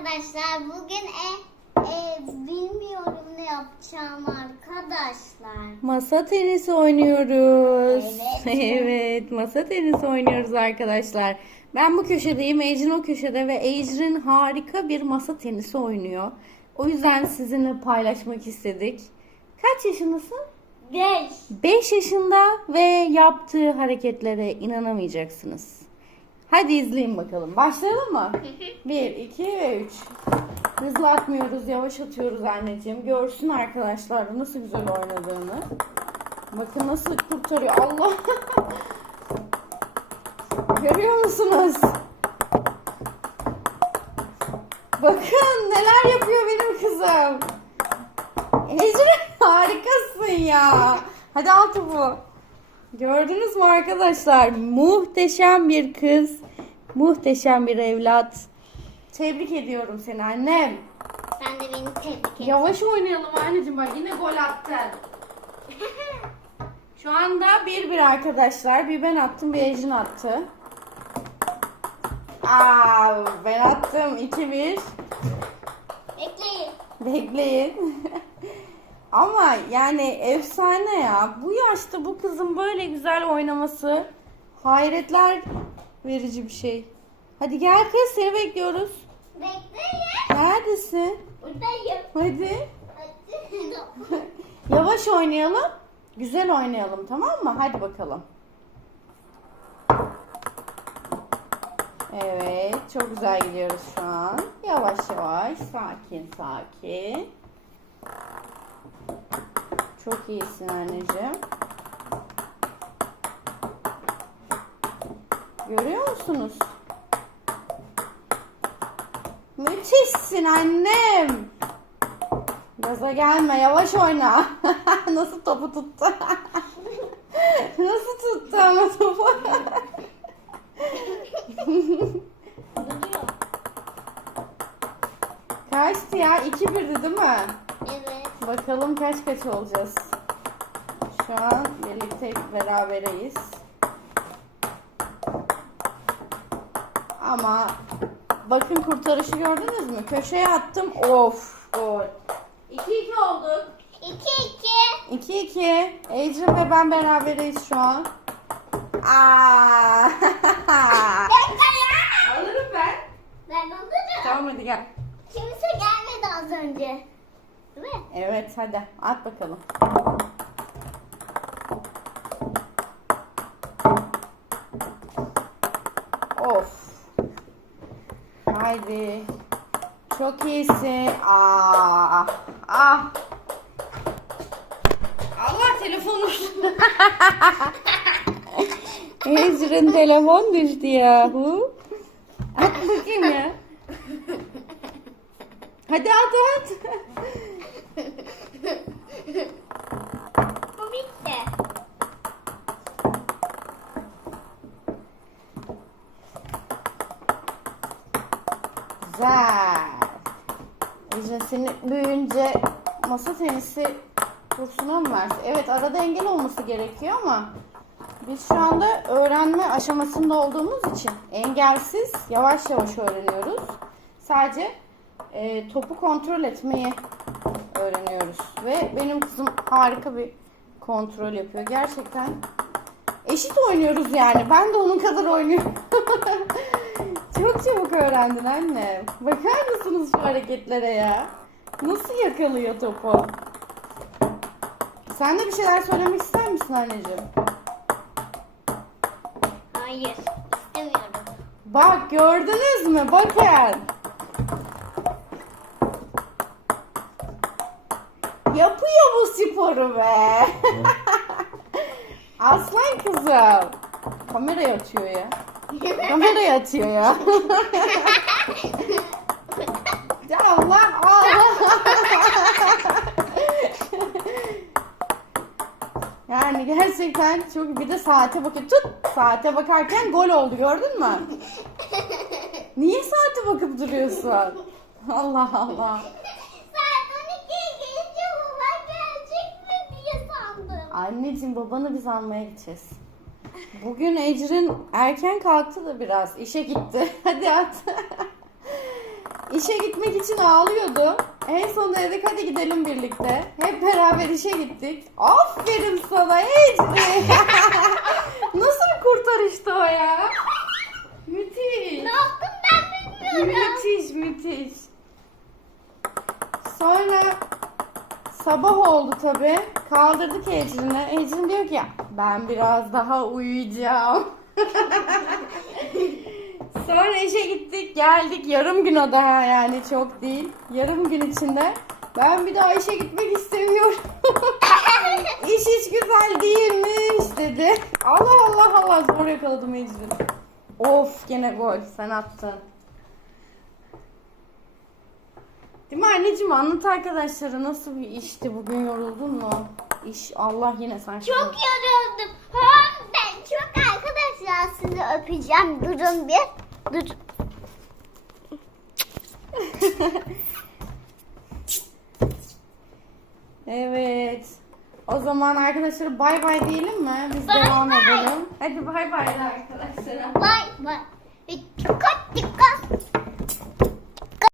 arkadaşlar. Bugün e, e, bilmiyorum ne yapacağım arkadaşlar. Masa tenisi oynuyoruz. Evet. Evet, masa tenisi oynuyoruz arkadaşlar. Ben bu köşedeyim, Ecrin o köşede ve Ecrin harika bir masa tenisi oynuyor. O yüzden sizinle paylaşmak istedik. Kaç yaşındasın? Beş. 5 yaşında ve yaptığı hareketlere inanamayacaksınız. Hadi izleyin bakalım. Başlayalım mı? 1, 2 ve 3. Hızlı atmıyoruz, yavaş atıyoruz anneciğim. Görsün arkadaşlar nasıl güzel oynadığını. Bakın nasıl kurtarıyor. Allah! Görüyor musunuz? Bakın neler yapıyor benim kızım. Ecrin harikasın ya. Hadi al topu. Gördünüz mü arkadaşlar? Muhteşem bir kız. Muhteşem bir evlat. Tebrik ediyorum seni annem. Sen de beni tebrik et. Yavaş oynayalım anneciğim bak yine gol attın. Şu anda 1-1 arkadaşlar. Bir ben attım bir Ecrin attı. Aa, ben attım 2-1. Bekleyin. Bekleyin. Ama yani efsane ya. Bu yaşta bu kızın böyle güzel oynaması hayretler verici bir şey. Hadi gel kız seni bekliyoruz. Bekleyin. Neredesin? Buradayım. Hadi. Hadi. Yavaş oynayalım. Güzel oynayalım tamam mı? Hadi bakalım. Evet, çok güzel gidiyoruz şu an. Yavaş yavaş, sakin sakin. Çok iyisin anneciğim. Görüyor musunuz? Müthişsin annem. Gaza gelme, yavaş oyna. Nasıl topu tuttu? Nasıl tuttu ama topu? Kaçtı ya? 2-1'di değil mi? Evet. Bakalım kaç kaç olacağız. Şu an birlikte berabereyiz. Ama bakın kurtarışı gördünüz mü? Köşeye attım. Of. Gol. 2-2 olduk. İki iki. 2-2. Ecrin ve ben beraberiz şu an. Aa. Ya. Alırım ben. Ben alırım. Tamam hadi gel. Kimse gelmedi az önce. Değil mi? Evet hadi at bakalım. Of. Haydi. Çok iyisin. Aa. Ah. Allah telefonu. Ecrin telefon düştü yahu. At bakayım ya. Hadi at at. Bu bitti. Güzel. Ecrin seni büyüyünce masa tenisi kursuna mı versin? Evet arada engel olması gerekiyor ama biz şu anda öğrenme aşamasında olduğumuz için engelsiz yavaş yavaş öğreniyoruz. Sadece e, topu kontrol etmeyi öğreniyoruz. Ve benim kızım harika bir kontrol yapıyor. Gerçekten eşit oynuyoruz yani. Ben de onun kadar oynuyorum. Çok çabuk öğrendin anne. Bakar mısınız şu hareketlere ya? Nasıl yakalıyor topu? Sen de bir şeyler söylemek ister misin anneciğim? Hayır. istemiyorum. Bak gördünüz mü? Bakın. Yapıyor bu sporu be. Aslan kızım. Kameraya atıyor ya. Kameraya atıyor ya Allah Allah. yani gerçekten çok bir de saate bakıyor. Tut saate bakarken gol oldu gördün mü? Niye saate bakıp duruyorsun? Allah Allah. Saat 12'ye gelince baba gelecek mi diye sandım. Anneciğim babanı biz almaya gideceğiz. Bugün Ecrin erken kalktı da biraz. işe gitti. Hadi at. İşe gitmek için ağlıyordu. En sonunda dedik hadi gidelim birlikte. Hep beraber işe gittik. Aferin sana Ecri. Nasıl bir kurtarıştı o ya? Müthiş. Ne yaptım ben bilmiyorum. Müthiş müthiş. Sonra sabah oldu tabi. Kaldırdık Ecrin'i. Ecrin diyor ki ben biraz daha uyuyacağım. Sonra işe gittik geldik yarım gün o daha yani çok değil. Yarım gün içinde ben bir daha işe gitmek istemiyorum. İş hiç güzel değilmiş dedi. Allah Allah Allah zor yakaladım Ecrin. Of gene gol sen attın. Değil mi anneciğim anlat arkadaşlara nasıl bir işti bugün yoruldun mu? İş Allah yine sen Çok yoruldum. Ha, ben çok arkadaşlar sizi öpeceğim. Durun bir. Dur. Evet. O zaman arkadaşlara bay bay diyelim mi? Biz Bay devam bay. edelim. Hadi bay bay de arkadaşlara. Bay bay. Kaç